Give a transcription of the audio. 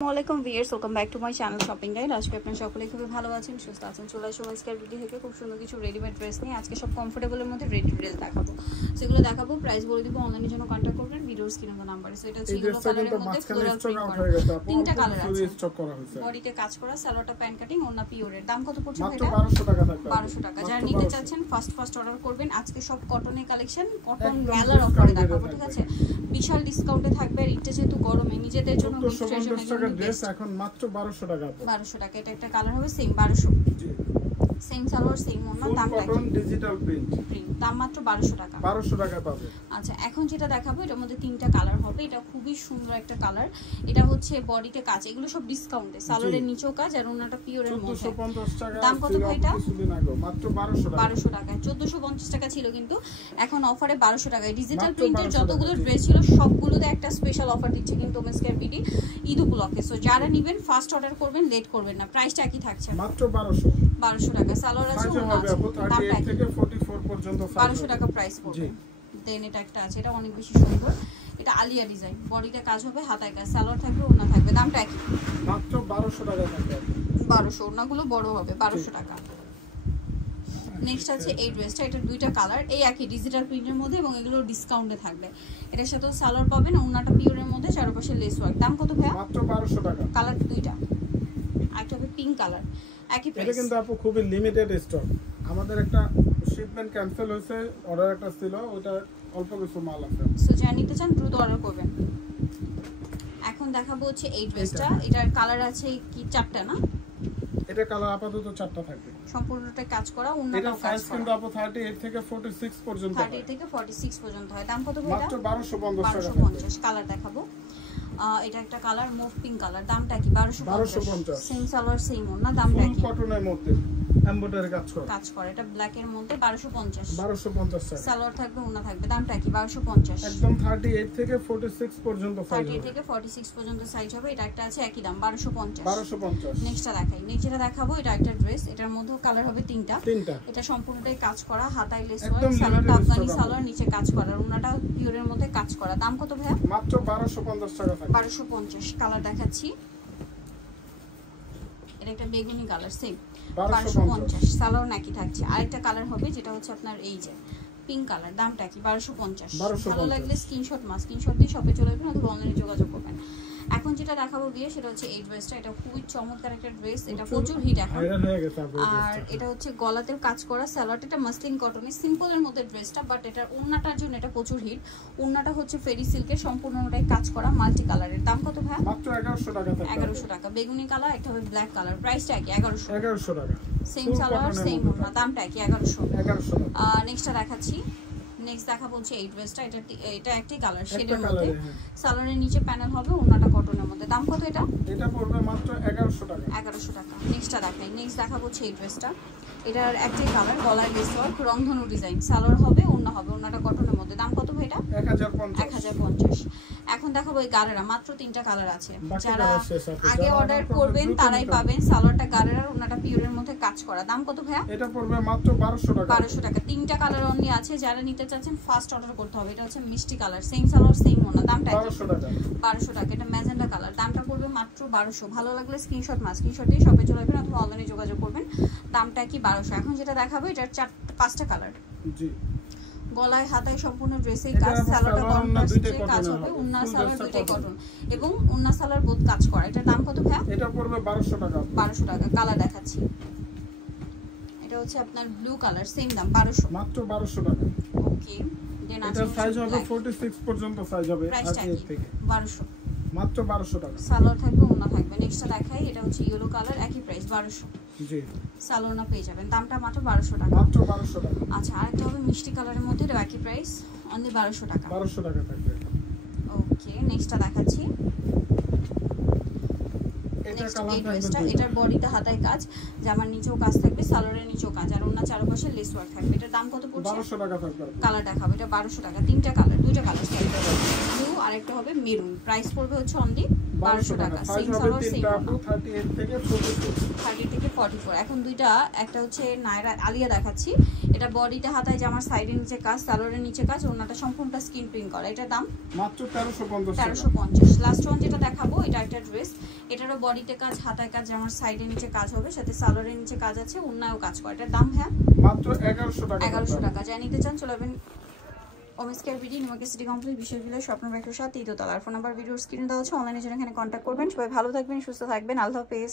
আসসালামাইকুম viewers, welcome back to my channel shopping guide. আজকে আপনারা সকলে খুবই ভালো আছেন, সুস্থ আছেন। চলে আসো আজকের ভিডিও থেকে খুব সুন্দর কিছু রেডিমেড ড্রেস নিয়ে। আজকে সব কমফোর্টেবলের মধ্যে রেডি ড্রেস দেখাবো, সেগুলো দেখাবো, প্রাইস বলে দিব। অনলাইনের জন্য কন্টাক্ট করবেন ভিডিওর স্ক্রিনে দেওয়া নাম্বারে। সো এটা হচ্ছে ইয়েলো কালারের মধ্যে ফ্লোরাল প্রিন্ট করা, তিনটা কালার আছে, বডিতে কাজ করা, সালোয়ারটা প্যান্ট কাটিং, ওন্না পিওরের। দাম কত পড়ছে ভাইটা? 1200 টাকা। যারা নিতে চাচ্ছেন ফার্স্ট অর্ডার করবেন। আজকে সব কটনের কালেকশন, কটন মেলার অফারে দেখাবো, ঠিক আছে? বিশাল ডিসকাউন্টে থাকবে। আর এটা যেহেতু গরমে নিজেদের জন্য ড্রেস এখন মাত্র 1200 টাকা। 1200 টাকা। এটা একটা কালার হবে সেম 1200, জি সেম সালোয়ার সেম ওন্না। দাম কটন ডিজিটাল প্রিন্ট, দাম মাত্র 1200 টাকা। 1200 টাকা পাবে। আচ্ছা, এখন যেটা দেখাবো এটার মধ্যে তিনটা কালার হবে। এটা খুবই সুন্দর একটা কালার। এটা হচ্ছে বডিতে কাজ, এগুলো সব ডিসকাউন্টে। সালোয়ারের নিচেও কাজ আর ওন্নাটা পিওরের মধ্যে। 1450 টাকা। দাম কত ভাই এটা? মাত্র 1200 টাকা। 1200 টাকা। 1450 টাকা ছিল কিন্তু এখন অফারে 1200 টাকায়। ডিজিটাল প্রিন্টের যতগুলো ড্রেস ছিল সবগুলোতে একটা স্পেশাল অফার দিচ্ছে কিন্তু ওমেন্স কেয়ার বিডি ঈদ উপলক্ষে। সো যারা নেবেন ফার্স্ট অর্ডার করবেন, লেট করবেন না। প্রাইসটা কি থাকছে? মাত্র 1200 টাকা। সালোয়ার আছে, ওন্না আছে, দাম 38 থেকে 44 পর্যন্ত 1200 টাকা প্রাইস পড়বে। দেন এটা একটা আছে, এটা অনেক বেশি সুন্দর। এটা আলিয়া ডিজাইন, বডিতে কাজ হবে, হাতায় কাজ, সালোয়ার থাকবে, ওন্না থাকবে। দামটা কি? মাত্র 1200 টাকা থাকবে। 1200, ওন্নাগুলো বড় হবে, 1200 টাকা। নেক্সট আছে এই ড্রেসটা। এটা দুইটা কালার, এই একই ডিজিটাল প্রিন্টের মধ্যে এবং এগুলো ডিসকাউন্টে থাকবে। এটার সাথে সালোয়ার পাবেন, ওন্নাটা পিওরের মধ্যে, চারপাশে লেস ওয়ার্ক। দাম কত ভাইয়া? মাত্র 1200 টাকা। কালার দুইটা, একটা হবে পিঙ্ক কালার, একই প্রাইস। এটা কিন্তু আপু খুবই লিমিটেড স্টক। আমাদের একটা শিপমেন্ট ক্যান্সেল হয়েছে, অর্ডার একটা ছিল, ওটা অল্প কিছু মাল আছে। সো যারা নিতে চান দ্রুত অর্ডার করবেন। এখন দেখাবো হচ্ছে এই ড্রেসটা। এটার কালার আছে কি চারটা না? এটা কালার আপাতত চারটা থাকবে। সম্পূর্ণটা কাজ করা, ওন্নাটাও কাজ করা। সাইজ কিন্তু আপু 38 থেকে 46 পর্যন্ত হয়। 38 থেকে 46 পর্যন্ত হয়। দাম কত ভাই? মাত্র 1250 টাকা। 1250। কালার দেখাবো। এটা একটা কালার মুভ পিঙ্ক কালার। দামটা কি? 1250। সেম সালোয়ার সেম ওন্না। দামটা কি? ফুল কটনের মধ্যে এমব্রয়ডারি কাজ করা। এটা ব্ল্যাক এর মধ্যে 1250 টাকা। সালোয়ার থাকবে, ওন্না থাকবে। দামটা কি? 1250। একদম 38 থেকে 46 পর্যন্ত সাইজ হবে। 38 থেকে 46 পর্যন্ত সাইজ হবে। এটা একটা আছে একই দাম 1250। 1250। নেক্সটটা দেখাই। নেক্সট যেটা দেখাবো এটা একটা ড্রেস। এটার মধ্যে কালার হবে তিনটা। এটা সম্পূর্ণটাই কাজ করা, হাতায় লেস ওয়ার্ক, সালোয়ারটা আফগানি সালোয়ার, নিচে কাজ করা, ওন্নাটা পিওরের মধ্যে কাজ করা। দাম কত ভাইয়া? মাত্র 1250 টাকা থাকবে। 1250। কালার দেখাচ্ছি। এটা একটা বেগুনি কালার, সেম 1250। সালোয়ার নাকি থাকছে। আরেকটা কালার হবে যেটা হচ্ছে আপনার এই যে পিঙ্ক কালার। দামটা কি? 1250। ভালো লাগলে স্ক্রিনশট দিয়ে শপে চলে যাবেন অথবা অনলাইনে যোগাযোগ করবেন। এখন যেটা দেখাবো গিয়ে সেটা হচ্ছে এই ড্রেসটা। এটা খুবই চমৎকার একটা ড্রেস, এটা প্রচুর হিট এখন। আর এটা হচ্ছে গলাতেও কাজ করা, সালোয়ারটা এটা মাসলিন কটনের সিম্পলের মধ্যে ড্রেসটা, বাট এটার ওন্নাটার জন্য এটা প্রচুর হিট। ওন্নাটা হচ্ছে ফেরি সিল্কের, সম্পূর্ণটাই কাজ করা, মাল্টি কালারের। দাম কত ভাই? মাত্র 1100 টাকা থাকবে। 1100 টাকা। বেগুনি কালার, একটা হবে ব্ল্যাক কালার। প্রাইসটা কি? 1100 টাকা। সেম সালোয়ার সেম ওন্না। দামটা কি? 1100 টাকা। নেক্সটটা দেখাচ্ছি। নেক্সট দেখাবো হচ্ছে এই ড্রেসটা। এটা একটি কালার শেডের মধ্যে, সালোয়ারের নিচে প্যানেল হবে, ওন্নাটা কটনের মধ্যে। দাম কত এটা? এটা পড়বে মাত্র 1100 টাকা। 1100 টাকা। নেক্সটটা দেখাই। নেক্সট দেখাবো হচ্ছে এই ড্রেসটা। এটার একটাই কালার, গলায় লেস ওয়ার্ক, রংধনু ডিজাইন, সালোয়ার হবে, ওন্না হবে, ওন্নাটা কটনের মধ্যে। দাম কত ভাই এটা? 1050। এখন দেখাবো এই গারেরা। মাত্র তিনটা কালার আছে। যারা আগে অর্ডার করবেন তারাই পাবেন। সালোয়ারটা গারেরা, ওন্নাটা পিওরের মধ্যে কাজ করা। দাম কত ভাইয়া? এটা পড়বে মাত্র 1200 টাকা। 1200 টাকা। তিনটা কালার অনলি আছে, যারা নিতে চাচ্ছেন ফার্স্ট অর্ডার করতে হবে। এটা হচ্ছে মিষ্টি কালার, সেম সালোয়ার সেম ওন্না। দামটা 1200 টাকা। 1200 টাকা। এটা ম্যাজেন্ডা কালার। দামটা পড়বে মাত্র 1200। ভালো লাগলে স্ক্রিনশট দিয়ে শপে চলে যাবেন অথবা অনলাইনে যোগাযোগ করবেন। দামটা কি? 1200। এখন যেটা দেখাবো এটার পাঁচটা কালার। জি। গলায় হাতায় সম্পূর্ণ ড্রেসেই কাজ, সালোয়ারটা কন্ট্রাস্টে কাজ হবে, ওন্না সালোয়ার দুইটাই কটন এবং ওন্না সালোয়ার বোথ কাজ করা। এটার দাম কত ভাইয়া? এটা পড়বে 1200 টাকা। 1200 টাকা। কালার দেখাচ্ছি। এটা হচ্ছে আপনার ব্লু কালার, সেম দাম 1200। মাত্র 1200 টাকা। ওকে। দেন আছে এটা সাইজ হবে 46 পর্যন্ত সাইজ হবে। প্রাইসটা কি? 1200। মাত্র 1200 টাকা। সালোয়ার থাকবে, ওন্না থাকবে। নেক্সটটা দেখাই। এটা হচ্ছে ইয়েলো কালার, একই প্রাইস 1200। জি। সালোয়ার না পেয়ে যাবেন। দামটা মাত্র 1200 টাকা। মাত্র 1200 টাকা। আচ্ছা, আরেকটা হবে মিষ্টি কালারের মধ্যে, এটা একই প্রাইস, অনলি 1200 টাকা। 1200 টাকা থাকবে। ওকে। নেক্সটটা দেখাচ্ছি। এটার বডিতে হাতায় কাজ, জামার নিচেও কাজ থাকবে, সালোয়ারের নিচেও কাজ, আর ওন্না চারপাশে লেস ওয়ার্ক থাকবে। এটার দাম কত পড়ছে? 1200 টাকা থাকবে। কালার দেখাবো। এটা 1200 টাকা। তিনটা কালার, দুইটা কালার, ব্লু আর একটা হবে মেরুন। প্রাইস পড়বে হচ্ছে অনলি 1200 টাকা। সাইজ হবে তিনটা আপু 38 থেকে 44। 30 থেকে 44। এখন দুইটা, একটা হচ্ছে নায়রা আলিয়া দেখাচ্ছি। এটা বডিতে হাতায় জামার সাইডের নিচে কাজ, সালোয়ারের নিচে কাজ, ওন্নাটা সম্পূর্ণটা স্কিন প্রিন্ট করা। এটার দাম মাত্র 1350 টাকা। 1350। লাস্ট ওয়ান যেটা দেখাবো, এটা একটা ড্রেস, এটারও বডিতে কাজ, হাতায় কাজ, জামার সাইডের নিচে কাজ হবে, সাথে সালোয়ারের নিচে কাজ আছে, ওন্নায়ও কাজ করে। এটার দাম হ্যাঁ মাত্র 1100 টাকা। 1100 টাকা। যা নিতে চান চলে যাবেন women's care BD, New Market city complex, বিশ্ববিদ্যালয়, স্বপ্ন ব্যাংকের সাথে 3 তলা। ফোন নাম্বার ভিডিওর স্ক্রিনে দেওয়া আছে, অনলাইনে জন্য এখানে কন্ট্যাক্ট করবেন। সবাই ভালো থাকবেন, সুস্থ থাকবেন, আল্লাহ হাফেজ।